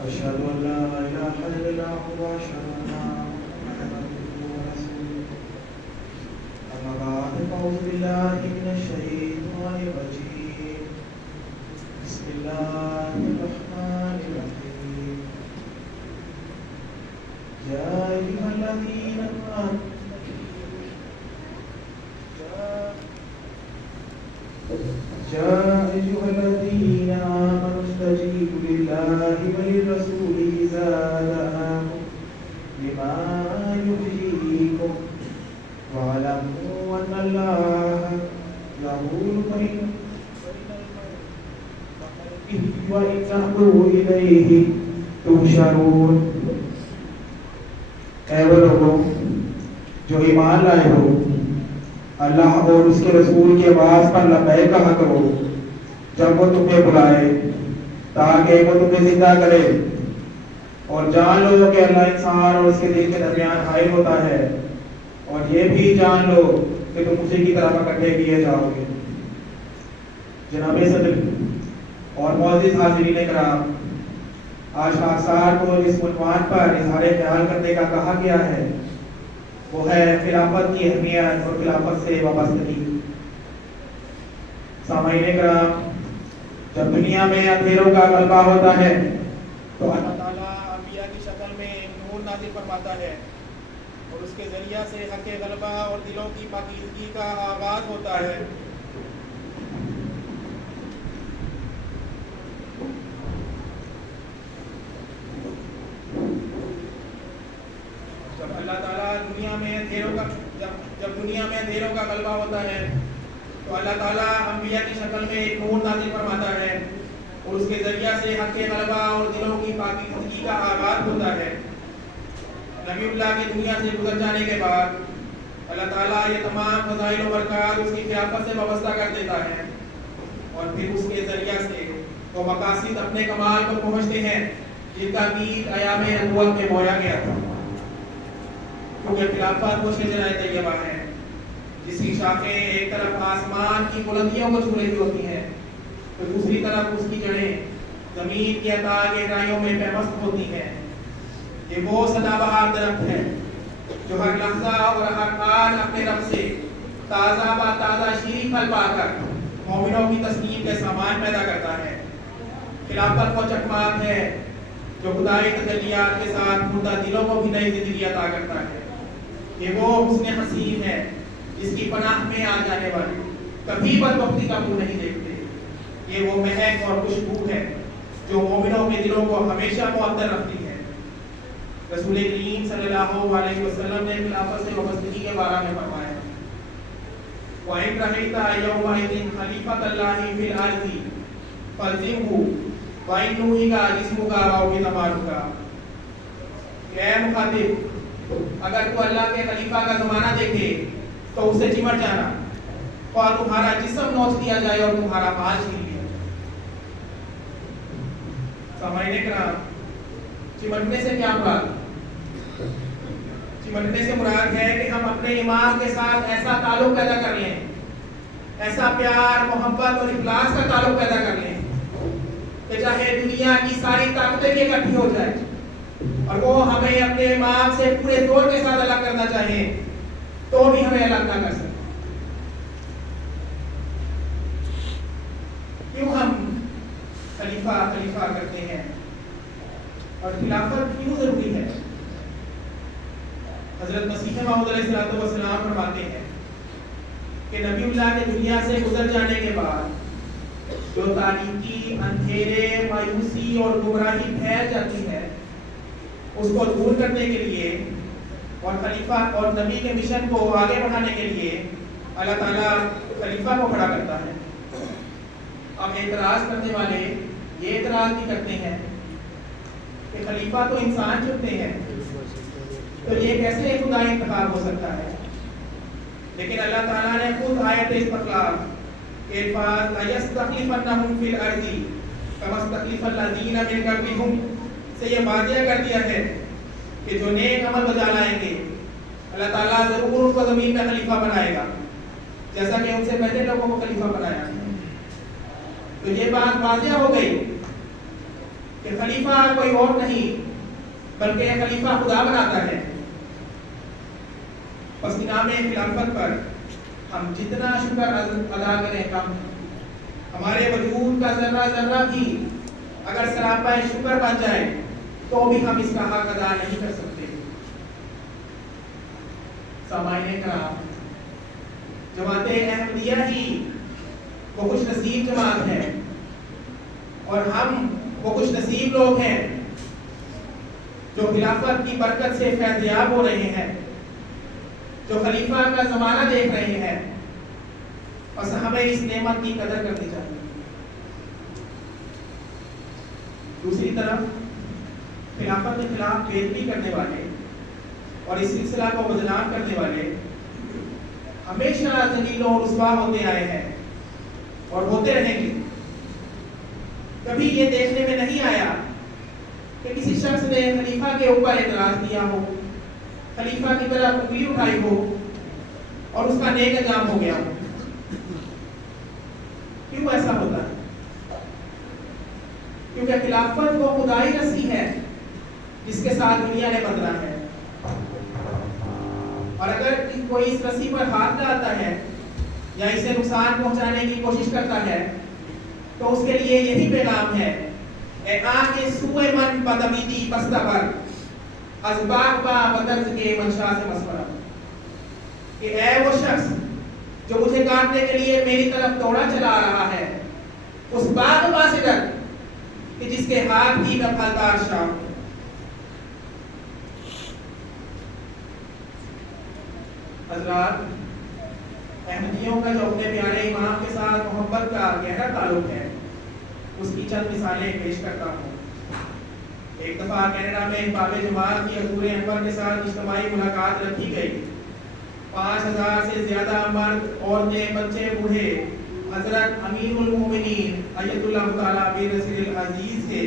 أشهد أن لا إله إلا الله وأشهد أن محمدا عبده ورسوله أما بعد فأعوذ بالله من الشيطان الرجيم بسم الله الرحمن الرحيم يا أيها الذين آمنوا استجيبوا لله وللرسول إذا دعاكم لما يحييكم واعلموا أن الله يقول وإنه إليه تحشرون۔ اے وہ لوگوں جو ایمان لائے ہو، اللہ اور اس کے رسول کی آواز پر لبیک کہا کرو جب وہ تمہیں بلائے تاکہ وہ تمہیں زندہ کرے، اور جان لو کہ اللہ انسان اور اس کے دل کے درمیان حائل ہوتا ہے، اور یہ بھی جان لو کہ تم اسی کی طرف اکٹھے کیے جاؤ گے۔ جناب صدر اور معزز حاضرین کرام، آج خاکسار کو جس عنوان پر اظہار خیال کرنے کا کہا گیا ہے وہ ہے خلافت کی اہمیت اور خلافت سے وابستگی۔ سامعین کرام، جب دنیا میں اندھیروں کا غلبہ ہوتا ہے تو اللہ تعالیٰ انبیاء کی شکل میں نور نازل فرماتا ہے، اور اس کے ذریعہ سے حق غلبہ اور دلوں کی پاکیزگی کا آغاز ہوتا ہے۔ جب اللہ تعالیٰ دنیا میں اندھیروں کا غلبہ ہوتا ہے تو اللہ تعالیٰ انبیاء کی شکل میں ایک نور نازل فرماتا ہے، اور اس کے ذریعہ سے حق غلبہ اور دلوں کی پاکیزگی کا آغاز ہوتا ہے۔ نبی اللہ کی دنیا سے گزر جانے کے بعد اللہ تعالیٰ یہ تمام فضائل و برکات اس کی خلافت سے وابستہ کر دیتا ہے، اور پھر اس کے ذریعہ سے وہ مقاصد اپنے کمال کو پہنچتے ہیں جن کا بیج ایام نبوت میں بویا گیا تھا۔ کیونکہ خلافت وہ شجرہ طیبہ ہے جس کی شاخیں ایک طرف آسمان کی بلندیوں کو چھو رہی ہوتی ہیں تو دوسری طرف اس کی جڑیں زمین کی عطا گہرائیوں میں پیوست ہوتی ہیں۔ یہ وہ سدا بہار درخت ہے جو ہر لحظہ اور ہر آن اپنے رب سے تازہ با تازہ شیریں پھل پا کر مومنوں کی تسلیم کے سامان پیدا کرتا ہے۔ خلافت وہ چکمات ہے جو خدائی تجلیات کے ساتھ مردہ دلوں کو بھی نئی زندگی عطا کرتا ہے۔ یہ وہ حسن حسین ہے جس کی پناہ میں آ جانے والے کبھی بدبختی کا منہ نہیں دیکھتے۔ یہ وہ مہک اور خوشبو ہے جو مومنوں کے دلوں کو ہمیشہ معطر رکھتی ہے۔ رسول کریم صلی اللہ علیہ وسلم نے خلافت سے وابستگی کے بارے میں فرمایا، وَإِنْ رَأَيْتَ يَوْمَئِذٍ خَلِيفَةَ اللَّهِ فِي الْأَرْضِ فَالْزِمْهُ وَإِنْ نُوحِكَ جِسْمُكَ وَأُوْحِيَ مَالُكَ۔ اے مخاطب، اگر تو اللہ کے خلیفہ کا زمانہ دیکھے تو اسے چمٹ جانا، اور تمہارا جسم نوچ دیا جائے اور تمہارا مال چھین لیا۔ سامعین کرام، چمٹنے سے کیا مراد؟ چمٹنے سے مراد ہے کہ ہم اپنے امام کے ساتھ ایسا تعلق پیدا کر لیں، ایسا پیار، محبت اور اخلاص کا تعلق پیدا کر لیں کہ چاہے دنیا کی ساری طاقتیں بھی اکٹھی ہو جائے اور وہ ہمیں اپنے امام سے پورے طور کے ساتھ الگ کرنا چاہیں تو بھی ہمیں الگ نہ کر سکتے۔ کیوں ہم خلیفہ کرتے ہیں اور خلافت کیوں ضروری ہے؟ حضرت مسیح موعود علیہ السلام فرماتے ہیں کہ نبی اللہ کے دنیا سے گزر جانے کے بعد جو تاریکی، اندھیرے، مایوسی اور گمراہی پھیل جاتی ہے اس کو دور کرنے کے لیے اور خلیفہ اور نبی کے مشن کو آگے بڑھانے کے لیے اللہ تعالیٰ خلیفہ کو کھڑا کرتا ہے۔ اب اعتراض کرنے والے یہ اعتراض بھی کرتے ہیں کہ خلیفہ تو انسان چنتے ہیں تو یہ کیسے خدا انتخاب ہو سکتا ہے؟ لیکن اللہ تعالیٰ نے خود آیت استقلال کے الفاظ لَيَسْتَخْلِفَنَّهُمْ فِي الْأَرْضِ كَمَا اسْتَخْلَفَ الَّذِينَ مِن قَبْلِهُمْ سے یہ واضح کر دیا ہے کہ جو نیک عمل بجا لائیں گے اللہ تعالیٰ ضرور ان کو زمین میں خلیفہ بنائے گا جیسا کہ ان سے پہلے لوگوں کو خلیفہ بنایا۔ تو یہ بات واضح ہو گئی کہ خلیفہ کوئی اور نہیں بلکہ خلیفہ خدا بناتا ہے۔ پس انعام خلافت پر ہم جتنا شکر ادا کریں کم، ہمارے وجود کا ذرہ ذرہ بھی اگر سراپا شکر بن جائے تو بھی ہم اس کا حق ادا نہیں کر سکتے۔ سامعین کرام، جماعت احمدیہ ہی وہ خوش نصیب جماعت ہے، اور ہم وہ خوش نصیب لوگ ہیں جو خلافت کی برکت سے فیض یاب ہو رہے ہیں، جو خلیفہ کا زمانہ دیکھ رہے ہیں، اور ہمیں اس نعمت کی قدر کرنی چاہیے۔ دوسری طرف خلافت کے خلاف بےدبی کرنے والے اور اس سلسلہ کو بدنام کرنے والے ہمیشہ ذلیل و رسوا ہوتے آئے ہیں اور ہوتے رہیں گے۔ کبھی یہ دیکھنے میں نہیں آیا کہ کسی شخص نے خلیفہ کے اوپر اعتراض کیا ہو، خلیفہ کی طرف انگلی اٹھائی ہو اور اس کا نیک انجام ہو گیا ہو۔ کیوں ایسا ہوتا ہے؟ کیونکہ خلافت وہ خدائی رسی ہے جس کے ساتھ دنیا نے بدلا ہے، اور اگر کوئی اس رسی پر ہاتھ ڈالتا ہے یا اسے نقصان پہنچانے کی کوشش کرتا ہے تو اس کے لیے یہی پیغام ہے، اے آنکھ سوئے من بدمیدی بستہ پر از باغ با بدرز کے منشا سے مسورہ، کہ اے وہ شخص جو مجھے کاٹنے کے لیے میری طرف دوڑا چلا رہا ہے، اس باغ با سے ڈر کہ جس کے ہاتھ ہی میں پھلدار شام ہوں۔ حضرات، احمدیوں کا جو اپنے پیارے امام کے ساتھ محبت کا گہرا تعلق ہے، اس کی چند مثالیں پیش کرتا ہوں۔ ایک دفعہ کینیڈا میں باب جماعت کی حضور انور کے ساتھ اجتماعی ملاقات رکھی گئی۔ 5000 سے زیادہ مرد، عورتیں، بچے، بوڑھے حضرت امیر المومنین ایت اللہ تعالیٰ بن نصیر العزیز کے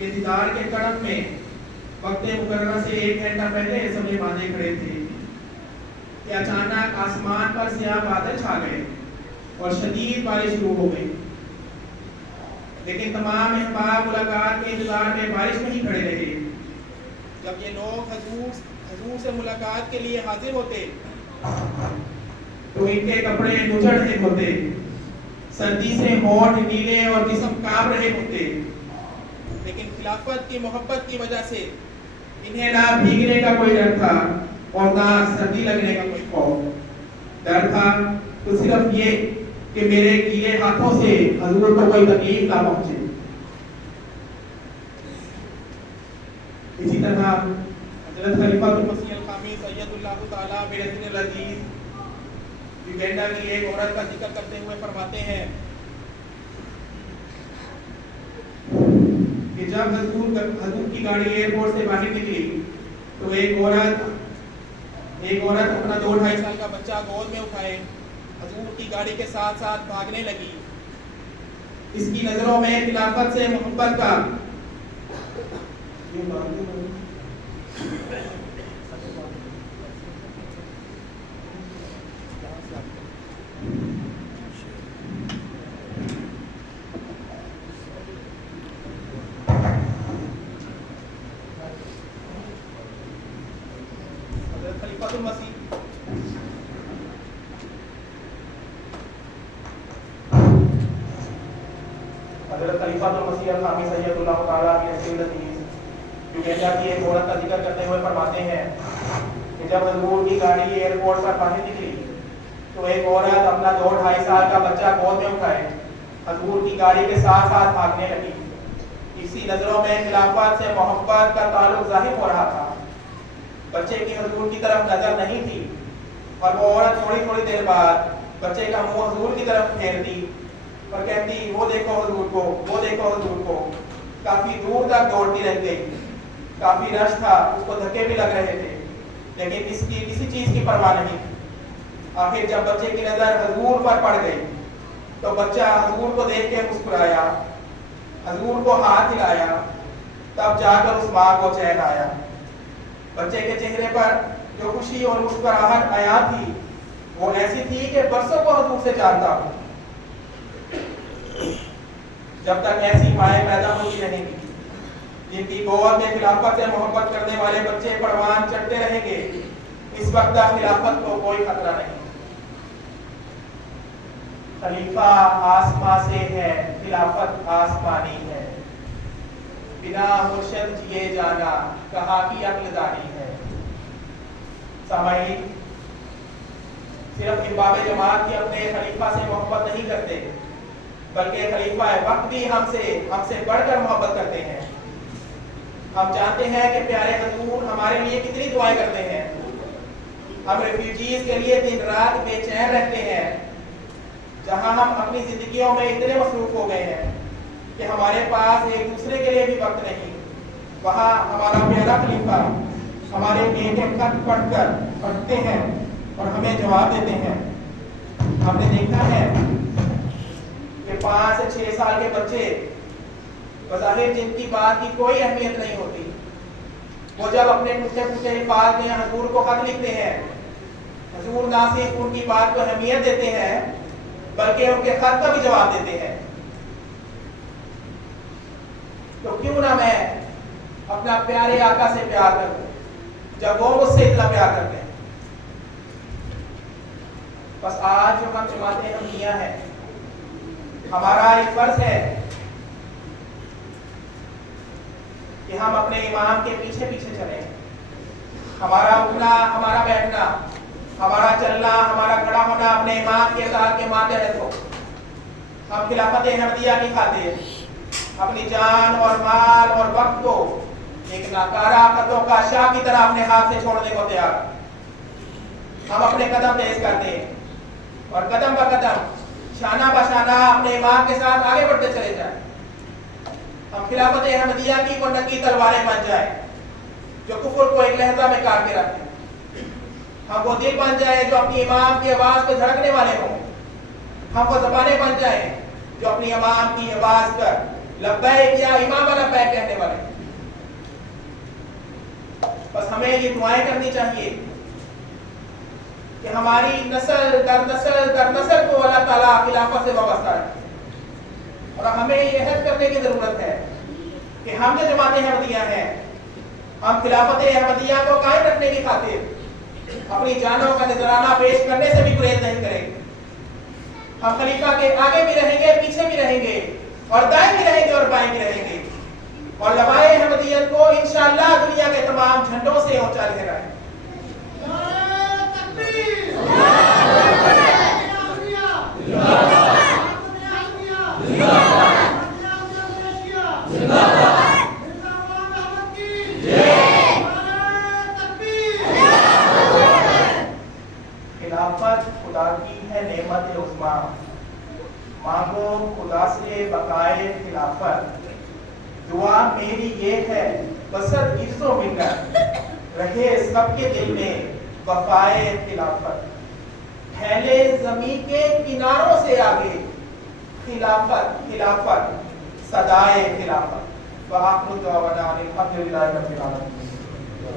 دیدار کے کرم میں وقت مقررہ سے 1 گھنٹہ پہلے سمے باندھے کھڑے تھے کہ اچانک آسمان پر سیاہ بادل چھا گئے اور شدید بارش شروع ہو گئی، لیکن تمام احباب ملاقات کے انتظار میں بارش میں ہی کھڑے رہے۔ جب یہ لوگ حضور سے ملاقات کے لیے حاضر ہوتے تو ان کے کپڑے نچڑ رہے ہوتے، سردی سے ہونٹ نیلے اور جسم کانپ رہے ہوتے، لیکن خلافت کی محبت کی وجہ سے انہیں نہ بھیگنے کا کوئی ڈر تھا اور نہ سردی لگنے کا کوئی خوف۔ ڈر تھا تو صرف یہ کہ میرے گیلے ہاتھوں سے حضور کو کوئی تکلیف نہ پہنچے۔ اسی طرح حضرت خلیفہ المسیح الخامس ایت اللہ تعالیٰ بن نصیر العزیز یوگینڈا کی ایک عورت کا ذکر کرتے ہوئے فرماتے ہیں کہ جب حضور کی گاڑی ایئرپورٹ سے باہر نکلی تو ایک عورت اپنا 2-2.5 سال کا بچہ گود میں اٹھائے حضور کی گاڑی کے ساتھ ساتھ بھاگنے لگی۔ اس کی نظروں میں خلافت سے محبت کا خلیفۃ المسیح حضرت خلیفۃ المسیح الخامس ایت اللہ تعالیٰ بن نصیر العزیز یوگینڈا کی ایک عورت کا ذکر کرتے ہوئے فرماتے ہیں کہ جب حضور کی گاڑی ایئرپورٹ پر باہر نکلی تو ایک عورت اپنا 2-2.5 سال کا بچہ گود میں اٹھائے حضور کی گاڑی کے ساتھ ساتھ بھاگنے لگی۔ اسی نظروں میں خلافت سے محبت کا تعلق ظاہر ہو رہا تھا۔ بچے کی حضور کی طرف نظر نہیں تھی اور وہ عورت تھوڑی دیر بعد بچے کا منہ حضور کی طرف پھیرتی اور کہتی، وہ دیکھو حضور کو، وہ دیکھو حضور کو۔ کافی دور تک دوڑتی رہ گئی، کافی رش تھا، اس کو دھکے بھی لگ رہے تھے، لیکن اس کی کسی چیز کی پرواہ نہیں تھی۔ آخر جب بچے کی نظر حضور پر پڑ گئی تو بچہ حضور کو دیکھ کے مسکرایا، حضور کو ہاتھ ہلایا، تب جا کر اس ماں کو چین آیا۔ بچے کے چہرے پر جو خوشی اور مسکراہٹ آیا تھی وہ ایسی تھی کہ برسوں کو حضور سے جانتا ہوں۔ جب تک ایسی مائیں پیدا ہوتی رہیں گی جن کی گود میں خلافت سے محبت کرنے والے بچے پروان چڑھتے رہیں گے، اس وقت خلافت کو کوئی خطرہ نہیں۔ خلیفہ آسمان سے ہے، خلافت آسمانی ہے، بنا مرشد جیے جانا کہا کی عقل دانی ہے۔ سامعین، صرف احباب جماعت کی اپنے خلیفہ سے محبت نہیں کرتے، بلکہ خلیفہ وقت بھی ہم سے بڑھ کر محبت کرتے ہیں۔ ہم جانتے ہیں کہ پیارے حضور ہمارے لیے کتنی دعائیں کرتے ہیں۔ ہم ریفیوجیز کے لیے دن رات بے چین رہتے ہیں، جہاں ہم اپنی زندگیوں میں اتنے مصروف ہو گئے ہیں کہ ہمارے پاس ایک دوسرے کے لیے بھی وقت نہیں۔ وہاں ہمارا پیارا خلیفہ ہمارے ایک ایک خط پڑھتے ہیں اور ہمیں جواب دیتے ہیں۔ ہم نے دیکھا ہے کہ 5 سے 6 سال کے بچے بظاہر جن کی بات کی کوئی اہمیت نہیں ہوتی، وہ جب اپنے ٹوٹے پھوٹے الفاظ میں حضور کو خط لکھتے ہیں، حضور نہ صرف ان کی بات کو اہمیت دیتے ہیں بلکہ ان کے خط کا بھی جواب دیتے ہیں۔ تو کیوں نہ میں اپنا پیارے آقا سے پیار کروں جب وہ مجھ سے اتنا پیار کرتے ہیں۔ بس آج جو ہم جماعت احمدیہ ہیں، ہمارا ایک فرض ہے کہ ہم اپنے امام کے پیچھے پیچھے چلیں۔ ہمارا اٹھنا، ہمارا بیٹھنا، ہمارا چلنا، ہمارا کھڑا ہونا اپنے امام کے اطاعت کے ماتحت ہو۔ ہم خلافت احمدیہ کی خاطر اپنی جان اور مال اور وقت کو ایک ناکارہ خطوں کا شاہ کی طرح اپنے ہاتھ سے چھوڑنے کو تیار۔ ہم اپنے قدم تیز کر دیں اور قدم بہ قدم، شانہ بہ شانہ اپنے امام کے ساتھ آگے بڑھتے چلے جائیں۔ ہم خلافت احمدیہ کی وہ ننگی تلواریں بن جائیں جو کفر کو ایک لہجہ میں کاٹ کے رکھیں۔ ہم وہ دل بن جائیں جو اپنی امام کی آواز کو دھڑکنے والے ہوں۔ ہم وہ زبانیں بن جائیں جو اپنی امام کی آواز پر لبیک یا امام لبیک کہنے والے ہیں۔ بس ہمیں یہ دعائیں کرنی چاہیے کہ ہماری نسل در نسل کو اللہ تعالیٰ خلافت سے وابستہ رکھے، اور ہمیں یہ عہد کرنے کی ضرورت ہے کہ ہم جو جماعت احمدیہ ہیں، ہم خلافت احمدیہ کو قائم رکھنے کی خاطر اپنی جانوں کا نذرانہ پیش کرنے سے بھی گریز نہیں کریں گے۔ ہم خلیفہ کے آگے بھی رہیں گے، پیچھے بھی رہیں گے، اور دائیں بھی رہیں گے اور بائیں بھی رہیں گے، اور لوائے احمدیت کو انشاءاللہ دنیا کے تمام جھنڈوں سے اونچا لہرائیں۔ خلافت خدا کی ہے نعمت عظمیٰ، مانگو خدا سے بقائے خلافت۔ دعا میری یہ ہے بسر عز و منت، رہے سب کے دل میں وفائے خلافت۔ پھیلے زمین کے کناروں سے آگے خلافت خلافت صدائے خلافت۔ وآخر دعوانا الحمدللہ رب العالمین۔